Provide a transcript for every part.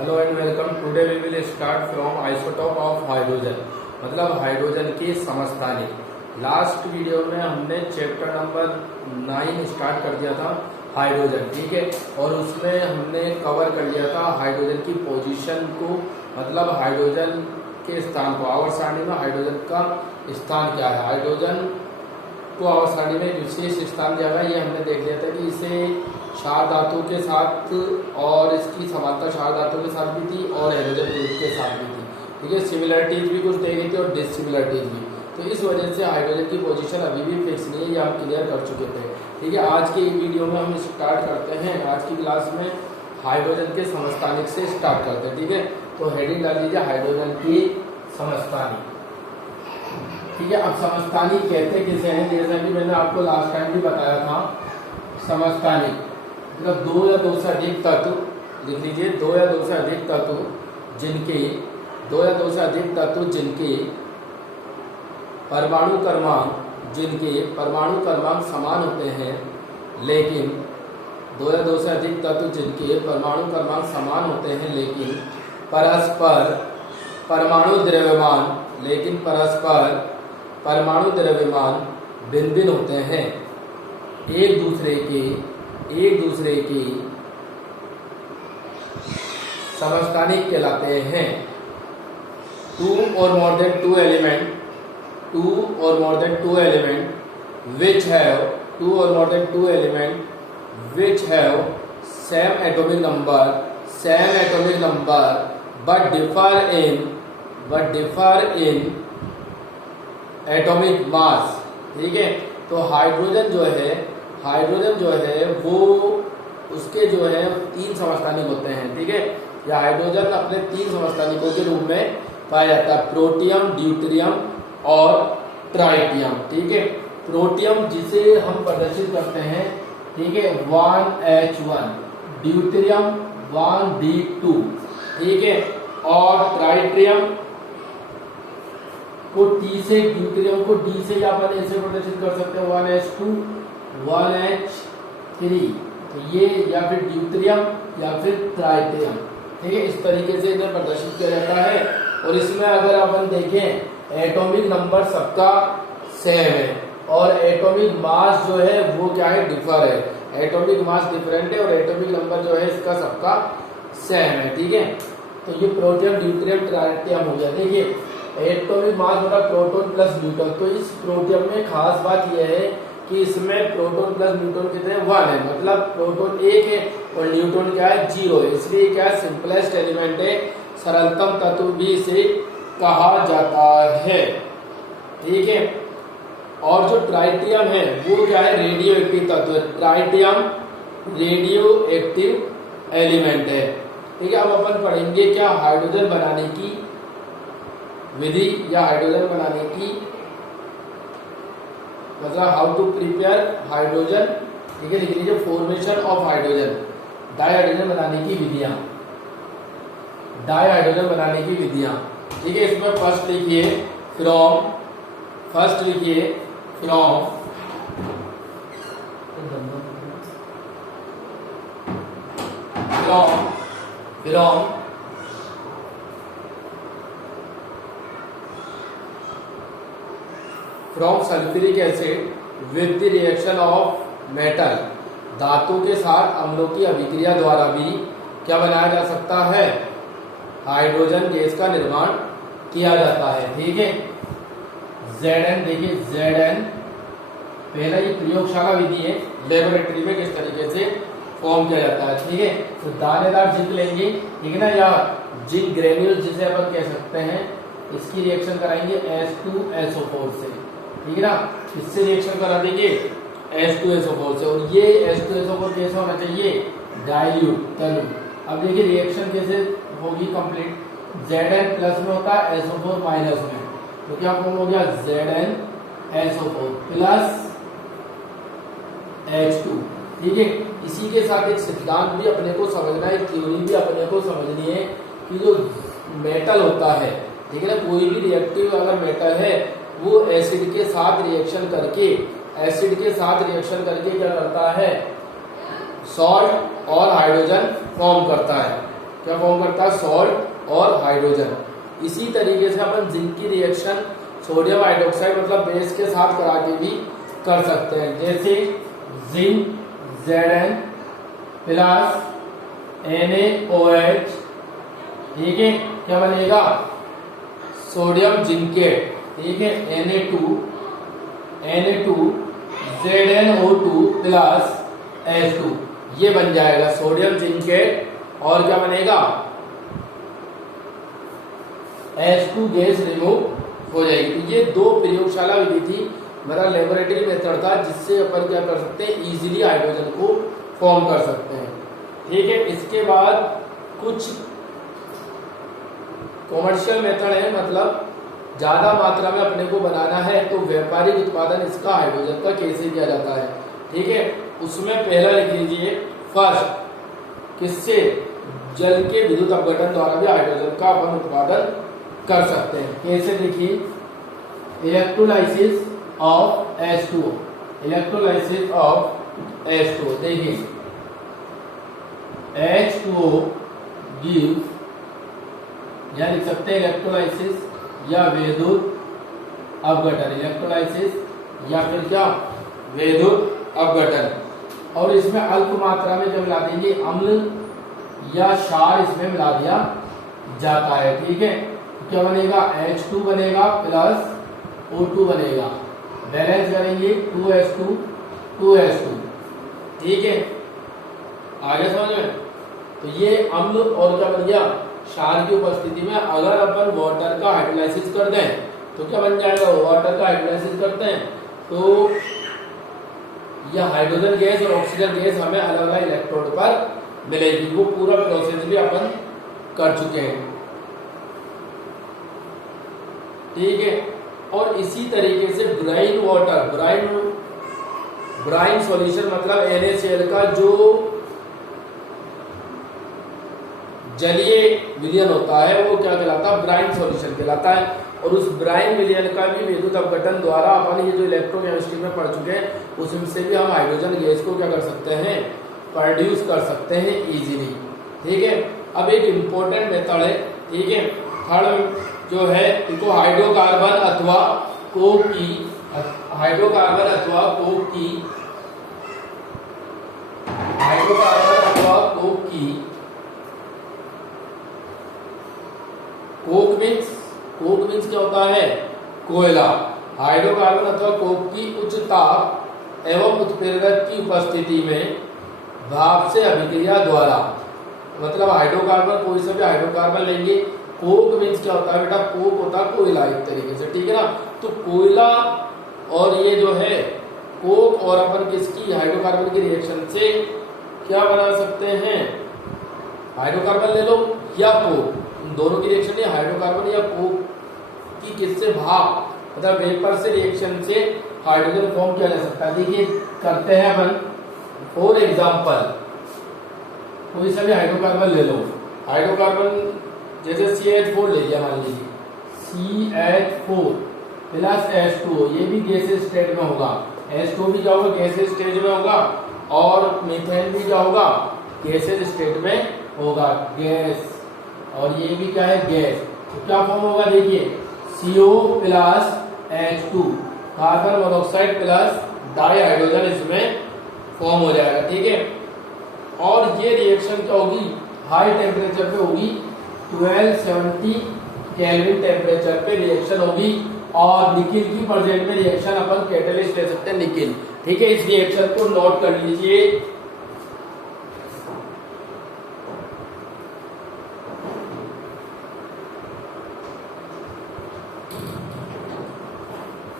Hello and welcome. Today we will start from isotope of hydrogen, मतलब hydrogen की समस्थानिक। Last video में हमने चैप्टर नंबर 9 स्टार्ट कर दिया था हाइड्रोजन, ठीक है, और उसमें हमने कवर कर लिया था हाइड्रोजन की पोजीशन को, मतलब हाइड्रोजन के स्थान को। आवर्त सारणी में हाइड्रोजन का स्थान क्या है, हाइड्रोजन को आवर्त सारणी में विशेष स्थान दिया हुआ है। ये हमने देख लिया था कि इसे क्षार धातु के साथ और इसकी समानता क्षार धातु के साथ भी थी और हाइड्रोजन ग्रुप के साथ भी थी, ठीक है। सिमिलरिटीज भी कुछ दे गई थी और डिसिमिलरिटीज भी, तो इस वजह से हाइड्रोजन की पोजीशन अभी भी फिक्स नहीं है, ये हम क्लियर कर चुके थे, ठीक है। आज के वीडियो में हम स्टार्ट करते हैं, आज की क्लास में हाइड्रोजन के समस्थानिक से स्टार्ट करते हैं, ठीक है। तो हेडिंग डाल दीजिए हाइड्रोजन की समस्थानिक, ठीक है। अब समस्थानिक कहते किसे हैं, जैसा कि मैंने आपको लास्ट टाइम भी बताया था। समस्थानिक मतलब दो या दो से अधिक तत्व, लिख लीजिए, दो या दो से अधिक तत्व जिनके परमाणु क्रमांक समान होते हैं, लेकिन दो या दो से अधिक तत्व जिनके परमाणु क्रमांक समान होते हैं लेकिन परस्पर परमाणु द्रव्यमान भिन्न भिन्न होते हैं, एक दूसरे के समस्थानिक कहलाते हैं। two or more than two element which have same atomic number but differ in atomic mass, ठीक है। तो हाइड्रोजन जो है वो उसके जो है 3 समस्थानिक होते हैं, ठीक है। या हाइड्रोजन अपने 3 समस्थानिकों के रूप में पाया जाता है, प्रोटियम, ड्यूटेरियम और ट्राइटियम, ठीक है। प्रोटियम जिसे हम प्रदर्शित करते हैं, ठीक है, 1H1, ड्यूटेरियम 1D2, ठीक है, और ट्राइटियम को टी से, ड्यूटेरियम को डी से या अपन ऐसे प्रदर्शित कर सकते हैं 1H2 1H3, तो ये या फिर ड्यूटेरियम या फिर ट्राइटियम, ठीक है। इस तरीके से इन्हें प्रदर्शित किया जाता है। और इसमें अगर अपन देखें एटॉमिक नंबर सबका सेम है और एटॉमिक मास जो है वो क्या है, डिफर है। एटॉमिक मास डिफरेंट है और एटॉमिक नंबर जो है इसका सबका सेम है, ठीक है। तो ये प्रोटियम, ड्यूटेरियम, ट्राइटियम हो गया। देखिए एटॉमिक मास मतलब प्रोटॉन प्लस न्यूट्रॉन, तो इस प्रोटियम में खास बात यह है कि इसमें प्रोटॉन प्लस न्यूट्रॉन कितने हैं, 1 है, मतलब प्रोटॉन 1 है और न्यूट्रॉन क्या है, 0 है। इसलिए क्या है, सिंपलेस्ट एलिमेंट है, सरलतम तत्व भी इसे कहा जाता है, ठीक है। और जो ट्राइटियम है वो क्या है, रेडियो एक्टिव तत्व है। ट्राइटियम रेडियो एक्टिव एलिमेंट है, ठीक है। अब अपन पढ़ेंगे क्या, हाइड्रोजन बनाने की विधि या हाइड्रोजन बनाने की मतलब हाउ टू प्रिपेयर हाइड्रोजन, ठीक है। लिख लीजिए formation of hydrogen, di hydrogen बनाने की विधियां, ठीक है। इसमें फर्स्ट लिखिए from sulphuric acid with the reaction of metal, धातु के साथ अम्लों की अभिक्रिया द्वारा भी क्या बनाया जा सकता है, हाइड्रोजन गैस का निर्माण किया जाता है, ठीक है। Zn, देखिए Zn पहला ये प्रयोगशाला विधि है, लेबोरेटरी में किस तरीके से फॉर्म किया जाता है, ठीक है। तो दानेदार जिंक लेंगे, ठीक है ना, या जिंक ग्रेन्यूल जिसे अपन कह सकते हैं, इसकी रिएक्शन कराएंगे H2SO4 से, ठीक है ना। इससे रिएक्शन करा देंगे H2SO4 से, और ये H2SO4 कैसा होना चाहिए, डाइल्यूट तरल। अब देखिए रिएक्शन कैसे होगी कंप्लीट, Zn प्लस में होता है, SO4 माइनस में, तो क्या फॉर्म हो गया, ZnSO4 प्लस H2, ठीक है। इसी के साथ एक सिद्धांत भी अपने को समझना है, थ्योरी भी अपने को समझनी है कि जो मेटल होता है, ठीक है ना, कोई भी रिएक्टिव अगर मेटल है वो एसिड के साथ रिएक्शन करके क्या करता है, सॉल्ट और हाइड्रोजन फॉर्म करता है, क्या फॉर्म करता है, सॉल्ट और हाइड्रोजन। इसी तरीके से अपन जिंक की रिएक्शन सोडियम हाइड्रोक्साइड मतलब बेस के साथ करा के भी कर सकते हैं, जैसे जिंक Zn प्लस NaOH, ठीक है, क्या बनेगा, सोडियम जिंकेट, ठीक है, Na2 ZnO2 प्लस H2, ये बन जाएगा सोडियम जिंकेट। और क्या बनेगा, H2 गैस रिमूव हो जाएगी। तो ये दो प्रयोगशाला विधि थी, मेरा लेबोरेटरी मेथड था, जिससे अपन क्या कर सकते हैं, इजीली हाइड्रोजन को फॉर्म कर सकते हैं, ठीक है। इसके बाद कुछ कॉमर्शियल मेथड है, मतलब ज्यादा मात्रा में अपने को बनाना है तो व्यापारिक उत्पादन इसका हाइड्रोजन का कैसे किया जाता है, ठीक है। उसमें पहला लिख लीजिए, फर्स्ट, किससे, जल के विद्युत अपघटन द्वारा भी हाइड्रोजन का अपन उत्पादन कर सकते हैं। कैसे, देखिए, electrolysis of H2O, electrolysis of H2O, देखिए H2O गिव, या लिख सकते हैं इलेक्ट्रोलाइसिस या विद्युत अपघटन, इलेक्ट्रोलाइसिस या फिर क्या, विद्युत अपघटन। और इसमें अल्प मात्रा में जब मिला देंगे अम्ल या क्षार इसमें मिला दिया जाता है, ठीक है। क्या बनेगा, H2 बनेगा प्लस O2 बनेगा, बैलेंस करेंगे 2H2, ठीक है, आगे समझ में। तो ये अम्ल और क्या बन गया, क्षार की उपस्थिति में अगर अपन वाटर का हाइड्रोलाइसिस कर दें तो क्या बन जाएगा, वाटर का हाइड्रोलाइसिस करते हैं तो यह हाइड्रोजन गैस और ऑक्सीजन गैस हमें अलग अलग इलेक्ट्रोड पर मिलेगी। वो पूरा प्रोसेस भी अपन कर चुके हैं, ठीक है। और इसी तरीके से ब्राइन वाटर, ब्राइन सॉल्यूशन मतलब NaCl का जो जलीय विलयन होता है वो क्या कहलाता है, ब्राइन सॉल्यूशन कहलाता है। और उस ब्राइन विलयन का भी विद्युत अपघटन द्वारा अपन ये जो इलेक्ट्रोकेमिस्ट्री में पढ़ चुके हैं उससे भी हम हाइड्रोजन गैस को क्या कर सकते हैं, प्रोड्यूस कर सकते हैं इजीली, ठीक है। अब एक इंपॉर्टेंट मेथड है, ठीक है, थर्ड जो है, इनको हाइड्रोकार्बन अथवा कोक की, हाइड्रोकार्बन अथवा कोक की, हाइड्रोकार्बन अथवा कोक की, कोक मीन्स क्या होता है, कोयला। हाइड्रोकार्बन अथवा कोक की उच्च ताप एवं उत्प्रेरक की उपस्थिति में भाप से अभिक्रिया द्वारा, मतलब हाइड्रोकार्बन, कोई सा भी हाइड्रोकार्बन लेंगे। कोक मीन्स क्या होता है बेटा, कोक होता है कोयला एक तरीके से, ठीक है ना। तो कोयला और ये जो है कोक और अपन किसकी, हाइड्रोकार्बन की रिएक्शन से क्या बना सकते हैं, हाइड्रोकार्बन ले लो या कोक, दोनों की रिएक्शन है हाइड्रोकार्बन या कोक की किससे, भाप मतलब वेपर से रिएक्शन से हाइड्रोजन फॉर्म किया जा सकता है। देखिए करते हैं अपन, फॉर एग्जांपल कोई सा भी हाइड्रोकार्बन ले लो, हाइड्रोकार्बन जैसे CH4 ले लिया, मान लीजिए CH4 प्लस H2O, ये भी गैसेस स्टेट में होगा, H2O भी क्या होगा, गैसेस स्टेज में होगा, और मीथेन भी क्या होगा, गैसेस स्टेट में होगा, गैस, और ये भी क्या है, गैस। तो क्या फॉर्म होगा, देखिए CO plus H2, carbon monoxide plus di hydrogen इसमें फॉर्म हो जाएगा, ठीक है। और ये रिएक्शन क्या होगी, हाई टेम्परेचर पे होगी, 1270 केल्विन टेम्परेचर पे रिएक्शन होगी। और निकिल की प्रेजेंट में रिएक्शन अपन कैटलिस्ट ले सकते हैं, निकिल, ठीक है। इस रिएक्शन को नोट कर लीजिए।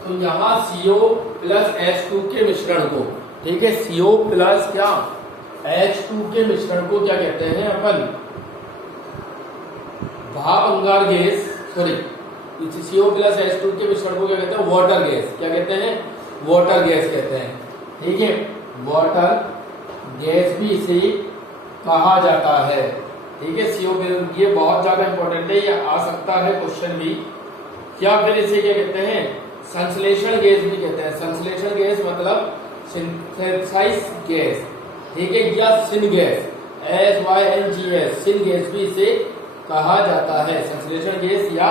तो यहाँ CO प्लस H2 के मिश्रण को, ठीक है, CO प्लस क्या H2 के मिश्रण को क्या कहते हैं अपन, भाप अंगार gas, sorry, CO plus H2 के मिश्रण को क्या कहते हैं, वाटर गैस, क्या कहते हैं, वाटर गैस कहते हैं, ठीक है। वाटर गैस भी इसे कहा जाता है, ठीक है। CO, ये बहुत ज्यादा इंपॉर्टेंट है, ये आ सकता है क्वेश्चन भी। क्या फिर इसे क्या कहते हैं, संश्लेषण गैस भी कहते हैं। संश्लेषण गैस मतलब सिंथेसाइज गैस, ठीक है, या syn gas. SYNGS syn gas भी इसे कहा जाता है, संश्लेषण गैस या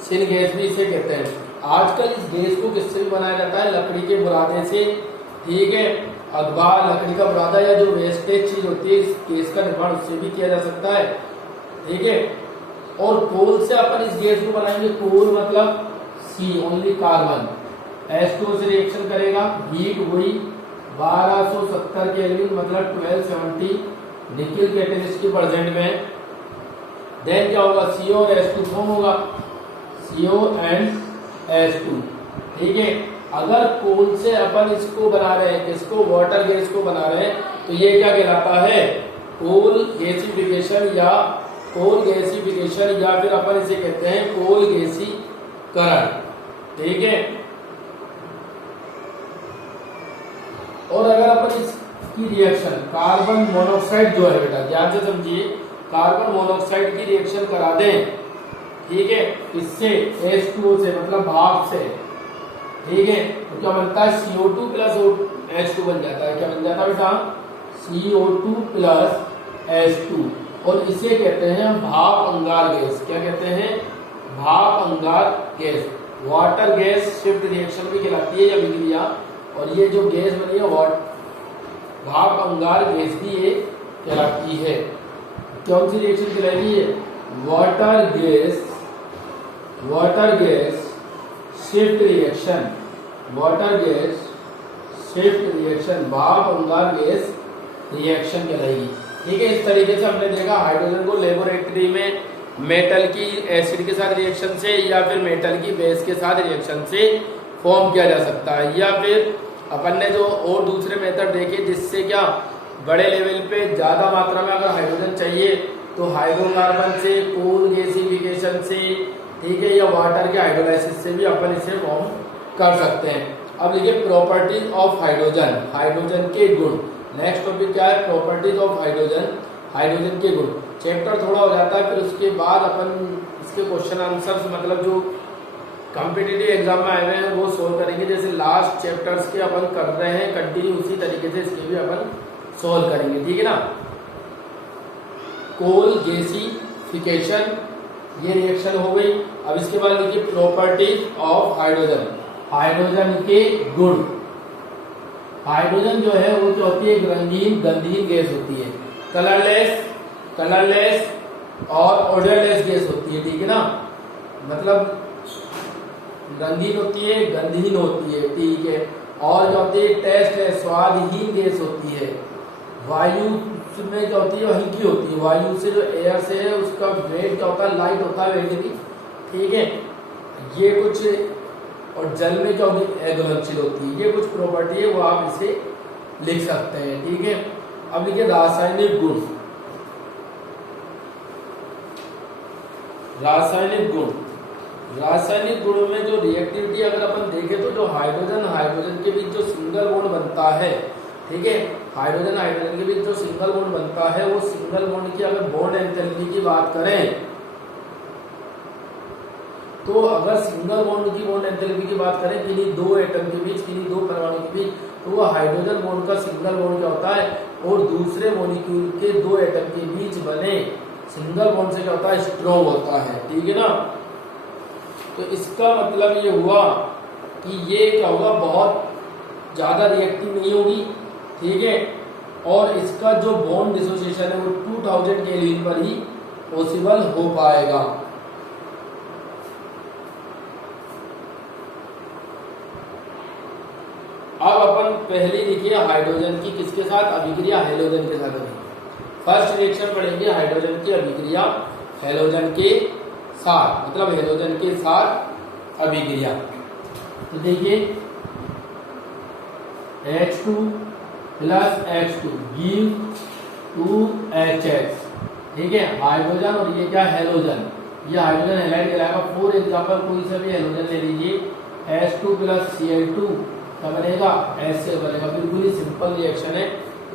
सिन गैस भी इसे कहते हैं। आजकल इस गैस को किससे भी बनाया जाता है? लकड़ी के बुरादे से, ठीक है। अखबार, लकड़ी का बुरादा या जो वेस्टेज चीज होती है इस गैस का निर्माण उससे भी किया जा सकता है, ठीक है। और कोल से अपन इस गैस को बनाएंगे, कोल मतलब सी ओनली कार्बन, H2O से रिएक्शन करेगा, हीट हुई 1270 केल्विन मतलब 1270 निकेल कैटेलिस्ट के प्रेजेंट में। देन क्या होगा? CO और H2 फॉर्म होगा, CO एंड H2, ठीक है। अगर कोल से अपन इसको बना रहे हैं, किसको? वाटर गैस को बना रहे हैं, तो ये क्या कहलाता है? कोल गैसिफिकेशन या कोल गैसिफिकेशन, या फिर अपन इसे कहते हैं कोल गैसीकरण, ठीक है। और अगर अपन इसकी रिएक्शन कार्बन मोनोऑक्साइड जो है, बेटा ध्यान से समझिए, कार्बन मोनोऑक्साइड की रिएक्शन करा दें, ठीक है, इससे H2O से मतलब भाप से, ठीक है, तो क्या बनता है? CO2 प्लस H2 बन जाता है। क्या बन जाता है बेटा? CO2 प्लस H2, और इसे कहते हैं भाप अंगार गैस। क्या कहते हैं? भाप अंगार gas. Water gas shift reaction भी कहलाती है या विक्रिया, और ये जो गैस बनी है भाप अंगार गैस भी ये कहलाती है। कौन सी रिएक्शन कहलाती है? Water gas shift reaction, water gas shift reaction, भाप अंगार गैस रिएक्शन कहलाएगी, ठीक है। इस तरीके से हमने देखा हाइड्रोजन को लेबोरेटरी में मेटल की एसिड के साथ रिएक्शन से या फिर मेटल की बेस के साथ रिएक्शन से फॉर्म किया जा सकता है, या फिर अपन ने जो और दूसरे मेथड देखे जिससे क्या बड़े लेवल पे ज्यादा मात्रा में अगर हाइड्रोजन चाहिए तो हाइड्रोकार्बन से, कोल गैसिफिकेशन से, ठीक है, या वाटर के हाइड्रोलाइसिस से भी अपन इसे फॉर्म कर सकते हैं। अब देखिए प्रॉपर्टीज ऑफ हाइड्रोजन, हाइड्रोजन के गुण। नेक्स्ट टॉपिक क्या है? प्रॉपर्टीज ऑफ हाइड्रोजन, हाइड्रोजन के गुण। चैप्टर थोड़ा हो जाता है, फिर उसके बाद अपन इसके क्वेश्चन आंसर्स मतलब जो कॉम्पिटिटिव एग्जाम में आए हुए हैं वो सोल्व करेंगे। जैसे लास्ट चैप्टर्स के अपन कर रहे हैं कंटिन्यू, उसी तरीके से इसके भी अपन सोल्व करेंगे, ठीक है ना। कोल गैसिफिकेशन ये रिएक्शन हो गई। अब इसके बाद देखिए प्रॉपर्टीज ऑफ हाइड्रोजन, हाइड्रोजन के गुण। हाइड्रोजन जो है वो जो होती है एक रंगीन गंधहीन गैस होती है, कलरलेस और ओडरलेस गैस होती है, ठीक है ना। मतलब रंगीन होती है, गंधहीन होती है, ठीक है। और जो होती है टेस्ट है, स्वादहीन गैस होती है। वायु में क्या होती है? हल्की होती है। वायु से जो एयर से है उसका वेट क्या होता है? लाइट होता है वेट भी, ठीक है। ये कुछ, और जल में क्या होगी? एघनशील होती है। ये कुछ प्रॉपर्टी है, वो आप इसे लिख सकते हैं, ठीक है। अब लिखिए रासायनिक गुण, रासायनिक गुण। रासायनिक गुण में जो रिएक्टिविटी अगर अपन देखें तो जो हाइड्रोजन के बीच जो सिंगल बॉन्ड बनता है, ठीक है, हाइड्रोजन के बीच जो सिंगल बॉन्ड बनता है वो सिंगल बॉन्ड की अगर बॉन्ड एंथैल्पी की बात करें तो अगर सिंगल बॉन्ड की बॉन्ड एंथैल्पी की बात करें किन्हीं दो एटम के बीच, किन्हीं दो परमाणु के बीच, तो वो हाइड्रोजन बॉन्ड का सिंगल बॉन्ड क्या होता है? और दूसरे मॉलिक्यूल के दो एटम के बीच बने सिंगल बॉन्ड से क्या होता है? स्ट्रॉन्ग होता है, ठीक है ना। तो इसका मतलब ये हुआ कि ये क्या होगा? बहुत ज्यादा रिएक्टिव नहीं होगी, ठीक है। और इसका जो बॉन्ड डिसोसिएशन है वो 2000 केल्विन पर ही पॉसिबल हो पाएगा। अब अपन पहले देखिए हाइड्रोजन की किसके साथ अभिक्रिया? हैलोजन के साथ होगी। फर्स्ट रिएक्शन पढ़ेंगे हाइड्रोजन की अभिक्रिया हैलोजन के साथ, मतलब हैलोजन के साथ अभिक्रिया। तो देखिए H2 plus H2 give 2HX, ठीक है, हाइड्रोजन। और ये क्या? हैलोजन। ये हाइड्रोजन हैलाइड कहलाएगा। फॉर एग्जाम्पल कोई सा भी हैलोजन ले लीजिए, H2 प्लस Cl2 क्या बनेगा? ऐसे बनेगा। बिल्कुल ही सिंपल रिएक्शन है।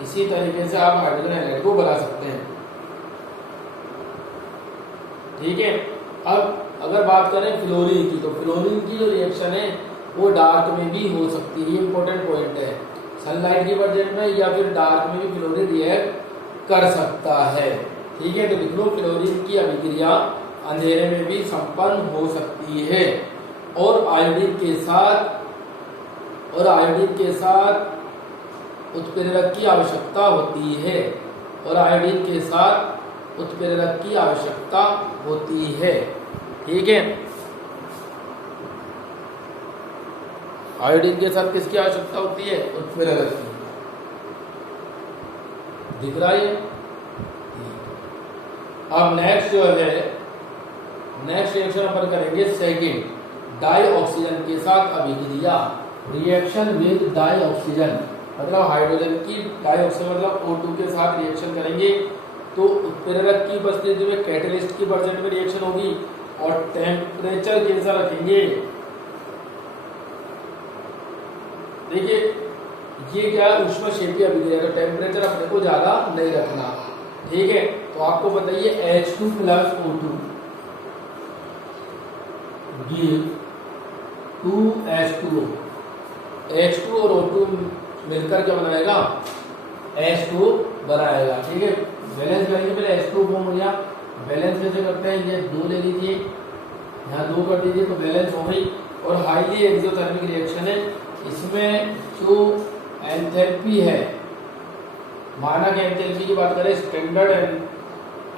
इसी तरीके से आप हाइड्रोजन हैलाइड को बना सकते हैं, ठीक है। अब अगर बात करें फ्लोरीन की, तो फ्लोरीन की जो रिएक्शन है वो डार्क में भी हो सकती है। ये इंपॉर्टेंट पॉइंट है। सनलाइट की प्रेजेंस में या फिर डार्क में भी फ्लोरीन रिएक्ट कर सकता है। ठीक है, तो लिख लो क्लोरीन की अभिक्रिया अंधेरे में भी संपन्न हो सकती है और आयोडीन के साथ उत्प्रेरक की आवश्यकता होती है ठीक है, आयोडीन के साथ किसकी आवश्यकता होती है? उत्प्रेरक की। दिख रहा है? अब नेक्स्ट रिएक्शन अपन करेंगे सेकंड, डाई ऑक्सीजन के साथ अभिक्रिया। रिएक्शन विद डाई ऑक्सीजन मतलब हाइड्रोजन की डाई ऑक्सीजन मतलब O2 के साथ रिएक्शन करेंगे तो उत्प्रेरक की उपस्थिति में कैटलिस्ट की प्रेजेंट में रिएक्शन होगी और टेम्परेचर कैसा रखेंगे? देखिए ये क्या है, ऊष्मक्षेपी अभिक्रिया, तो टेम्परेचर अपने को ज्यादा नहीं रखना। ठीक है, तो आपको बताइए H2 plus O2 give 2H2O। H2 और O2 मिलकर क्या बनाएगा? H2 बनाएगा। ठीक है, बैलेंस करेंगे, पहले H2 फॉर्म हो गया। बैलेंस कैसे करते हैं? ये 2 ले लीजिए, यहाँ 2 कर दीजिए तो बैलेंस हो गई। और हाईली एक्सोथर्मिक रिएक्शन है, इसमें जो एंथैल्पी है, मानक एंथैल्पी की बात करें, स्टैंडर्ड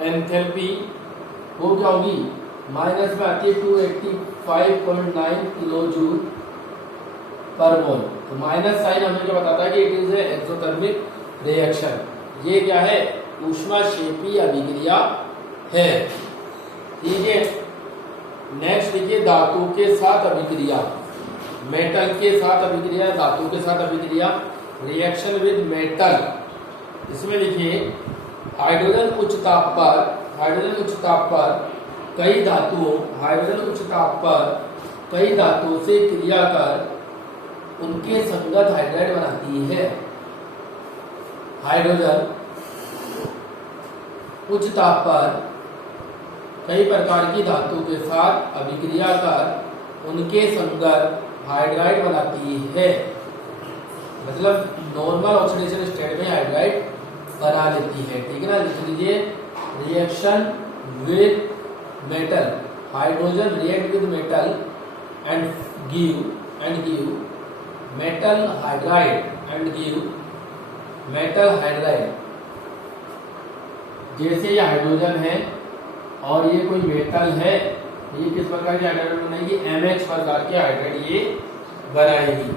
एंथैल्पी वो क्या होगी? माइनस में आती है 285.9 किलो जूल पर मोल। तो माइनस साइन हमें क्या बताता है कि इट इज एक्सोथर्मिक रिएक्शन। ये क्या है? ऊष्माक्षेपी अभिक्रिया है। ठीक है, नेक्स्ट देखिए धातु के साथ अभिक्रिया, मेटल के साथ अभिक्रिया, धातु के साथ अभिक्रिया। रिएक्शन विद मेटल, इसमें लिखिए हाइड्रोजन उच्च ताप पर कई धातुओं से क्रिया कर उनके संगत हाइड्राइड बनाती है। हाइड्रोजन उच्च ताप पर कई प्रकार की धातु के साथ अभिक्रिया कर उनके संगत हाइड्राइड बनाती है, मतलब नॉर्मल ऑक्सीडेशन स्टेट में हाइड्राइड बना लेती है। ठीक है ना, लिख लीजिए reaction with metal, hydrogen react with metal and give metal hydride. जैसे ये हाइड्रोजन है और ये कोई मेटल है, ये किस प्रकार की हाइड्राइड बनाएगी? MH प्रकार की हाइड्राइड ये बनाएगी।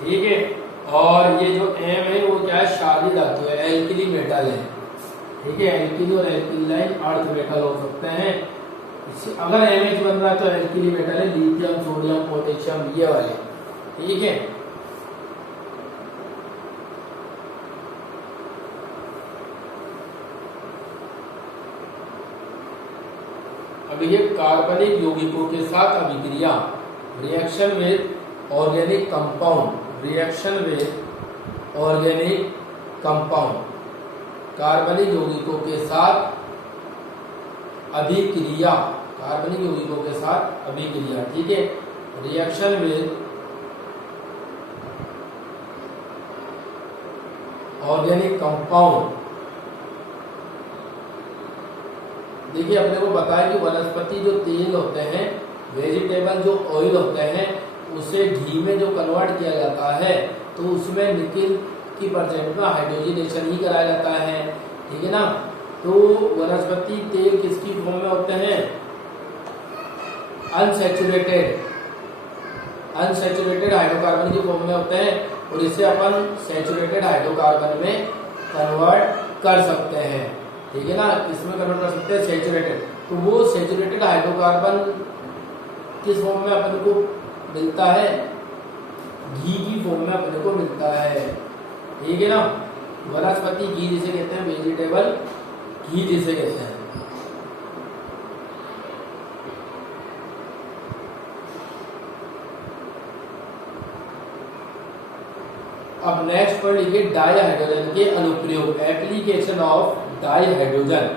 ठीक है, और ये जो M है वो क्या है? क्षारीय धातु है, एल्किली मेटल है। ठीक है, एल्किली और एल्किलाइन अर्थ मेटल हो सकते हैं। अगर MH बन रहा है तो एल्किली मेटल है, लिथियम, सोडियम, पोटेशियम, ये वाले। ठीक है, अब ये कार्बनिक यौगिकों के साथ अभिक्रिया। रिएक्शन विद ऑर्गेनिक कंपाउंड, कार्बनिक यौगिकों के साथ अभिक्रिया, ठीक है। रिएक्शन विद ऑर्गेनिक कंपाउंड, देखिए अपने को बताया कि वनस्पति जो तेल होते हैं, वेजिटेबल जो ऑयल होते हैं, उसे घी में जो कन्वर्ट किया जाता है तो उसमें निकेल की परसेंट में हाइड्रोजनेशन ही कराया जाता है। ठीक है ना, तो वनस्पति तेल किसकी फॉर्म में होते हैं? अनसैचुरेटेड हाइड्रोकार्बन की फॉर्म में होते हैं और इसे अपन सैचुरेटेड हाइड्रोकार्बन में कन्वर्ट कर सकते हैं। ठीक है ना, इसमें कन्वर्ट कर सकते हैं सैचुरेटेड। तो वो सैचुरेटेड हाइड्रोकार्बन किस फॉर्म में अपन को मिलता है? घी की फॉर्म में अपने को मिलता है। ठीक है ना, वनस्पति घी जिसे कहते हैं, वेजिटेबल घी जिसे कहते हैं। अब नेक्स्ट पॉइंट लिखिए डाई हाइड्रोजन के अनुप्रयोग, एप्लीकेशन ऑफ डाई हाइड्रोजन।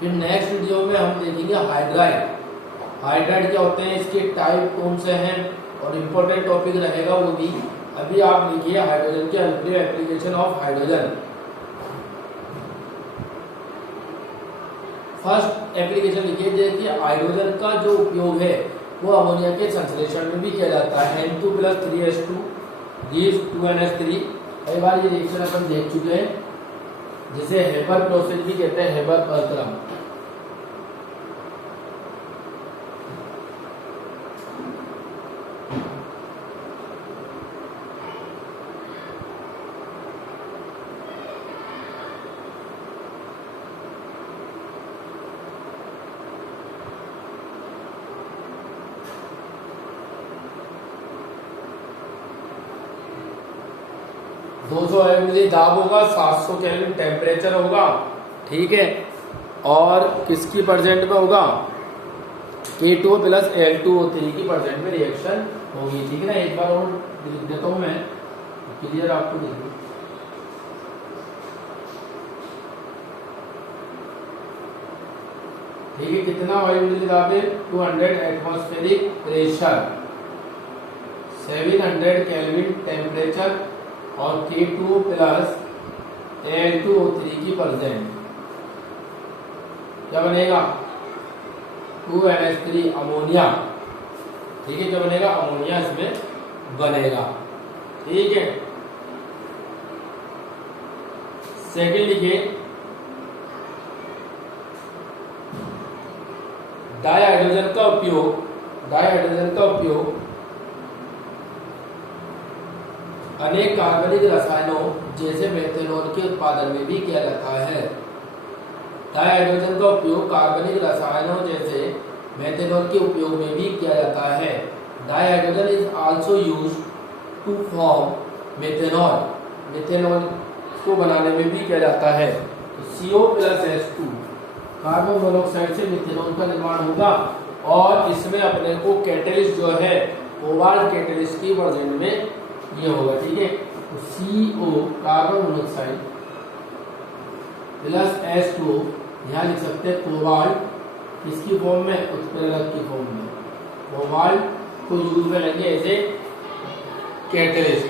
फिर नेक्स्ट वीडियो में हम देखेंगे हाइड्राइड क्या होते हैं, इसके टाइप कौन से हैं और इम्पोर्टेंट टॉपिक रहेगा वो भी। अभी आप लिखिए हाइड्रोजन के अनुप्रयोग, application of hydrogen. First application लिखिए, देखिए हाइड्रोजन का जो उपयोग है वो अमोनिया के संश्लेषण में भी किया जाता है। N2+3H2 gives 2NH3। कई बार ये रिएक्शन अपन देख चुके हैं, जिसे हेबर प्रोसेस भी कहते हैं, हेबर प्रक्रम। दो सौ mg दाब होगा, 700 केल्विन टेम्परेचर होगा, ठीक है। और किसकी परसेंट में होगा, K2 प्लस L2O3 की परसेंट में रिएक्शन होगी, ठीक है ना। एक बार और लिख देता हूं मैं, क्लियर आपको देखिए। ठीक है, कितना वायुमंडलीय दाब है, 200 एटमॉस्फेरिक प्रेशर, 700 केल्विन टेम्परेचर और K2 प्लस L2O3 की परसेंट, क्या बनेगा, 2NH3 अमोनिया, ठीक है। क्या बनेगा, अमोनिया इसमें बनेगा, ठीक है। सेकंड लिखिए, डाइहाइड्रोजन का उपयोग अनेक कार्बनिक रसायनों जैसे मेथनॉल के उत्पादन में भी किया जाता है। डाइहाइड्रोजन का उपयोग कार्बनिक रसायनों जैसे मेथनॉल के उपयोग में भी किया जाता है। Dihydrogen is also used to form methanol, methanol को बनाने में भी किया जाता है। तो CO plus H2 carbon monoxide से मिथेनॉल का निर्माण होगा, और इसमें अपने को कैटलिस्ट जो है कोबाल्ट कैटलिस्ट की वर्जन में ये होगा, ठीक है। तो CO carbon monoxide plus H2, यहाँ लिख सकते हैं कोबाल्ट, किसकी फॉर्म में, उत्प्रेरक की फॉर्म में। कोबाल्ट को यूज में लेंगे एज ए कैटलिस्ट।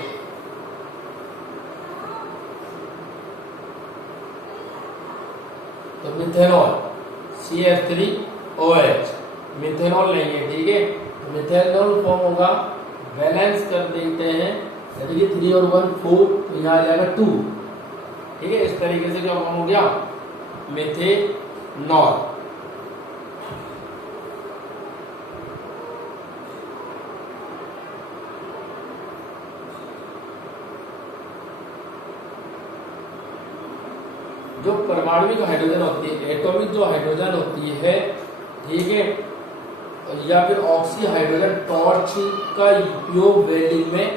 तो मिथेनॉल CH3OH मिथेनॉल लेंगे, ठीक है। तो मिथेनॉल फॉर्म होगा, बैलेंस कर देते हैं, यानी कि 3 और 1 4, तो यहाँ आ जाएगा 2, ठीक है। इस तरीके से क्या फॉर्म हो गया, मिथेनॉल। जो परमाणविक हाइड्रोजन होती है, एटॉमिक जो हाइड्रोजन होती है, ठीक है, या फिर ऑक्सी हाइड्रोजन टॉर्च का उपयोग वेल्डिंग में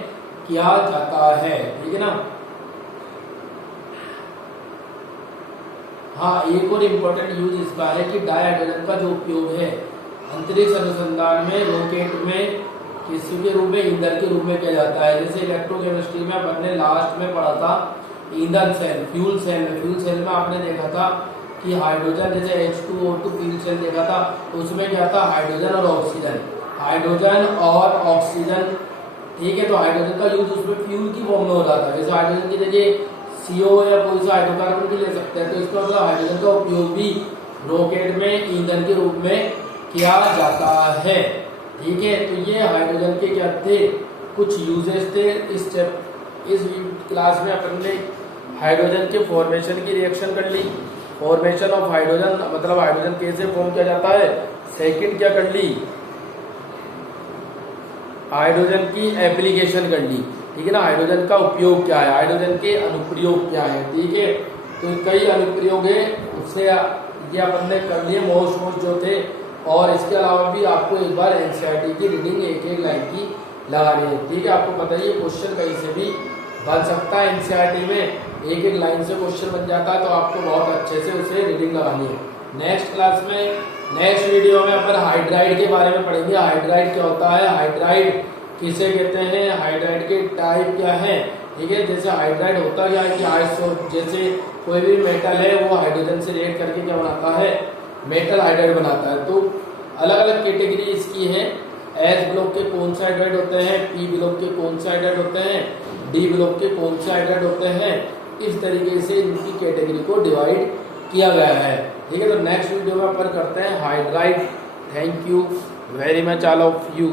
किया जाता है, ठीक है ना। हाँ, एक और इम्पोर्टेंट यूज इसका है कि डाइहाइड्रोजन का जो उपयोग है अंतरिक्ष अनुसंधान में, रॉकेट में किसी के रूप में, ईंधन के रूप में किया जाता है। जैसे इलेक्ट्रोकेमिस्ट्री में अपन ने लास्ट में पढ़ा था ईंधन सेल, फ्यूल सेल में आपने देखा था कि हाइड्रोजन, जैसे H2O2 फ्यूल सेल देखा था, तो उसमें क्या था, हाइड्रोजन और ऑक्सीजन, ठीक है। तो हाइड्रोजन का यूज उसमें फ्यूल की फॉर्म में हो रहा था। जैसे हाइड्रोजन की जगह CO या कोई सा हाइड्रोकार्बन भी ले सकते हैं, तो इसका मतलब हाइड्रोजन का उपयोग भी रॉकेट में ईंधन के रूप में किया जाता है, ठीक है। तो ये हाइड्रोजन के क्या थे, कुछ यूजेस थे। इस क्लास में अपन ने हाइड्रोजन के फॉर्मेशन की रिएक्शन कर ली, फॉर्मेशन ऑफ हाइड्रोजन, मतलब हाइड्रोजन कैसे फॉर्म किया जाता है। सेकंड क्या कर ली, हाइड्रोजन की एप्लीकेशन कर ली, ठीक है ना। हाइड्रोजन का उपयोग क्या है, हाइड्रोजन के अनुप्रयोग क्या है, ठीक है। तो कई अनुप्रयोग है, उससे ये अपन ने कर लिए मोस्ट जो थे। और इसके अलावा भी आपको एक बार एनसीईआरटी की रीडिंग एक लाइन की लगानी है, ठीक है। आपको पता है ये क्वेश्चन कहीं से भी बन सकता है, एनसीईआरटी में एक लाइन से क्वेश्चन बन जाता है, तो आपको बहुत अच्छे से उसे रीडिंग लगानी है। नेक्स्ट क्लास में, नेक्स्ट वीडियो में अपन हाइड्राइड के बारे में पढ़ेंगे। हाइड्राइड क्या होता है, हाइड्राइड किसे कहते हैं, हाइड्राइड के टाइप क्या है, ठीक है। जैसे हाइड्राइड होता क्या है कि जैसे कोई भी मेटल है वो हाइड्रोजन से रिएक्ट करके क्या बनाता है, मेटल हाइड्राइड बनाता है। तो अलग अलग कैटेगरी इसकी है। एच ब्लॉक के कौन से हाइड्राइड होते हैं, पी ब्लॉक के कौन से हाइड्राइड होते हैं, डी ब्लॉक के कौन से हाइड्राइड होते हैं। इस तरीके से इनकी कैटेगरी को डिवाइड किया गया है। ठीक है, तो नेक्स्ट वीडियो में अपन करते हैं hydride. Thank you very much all of you.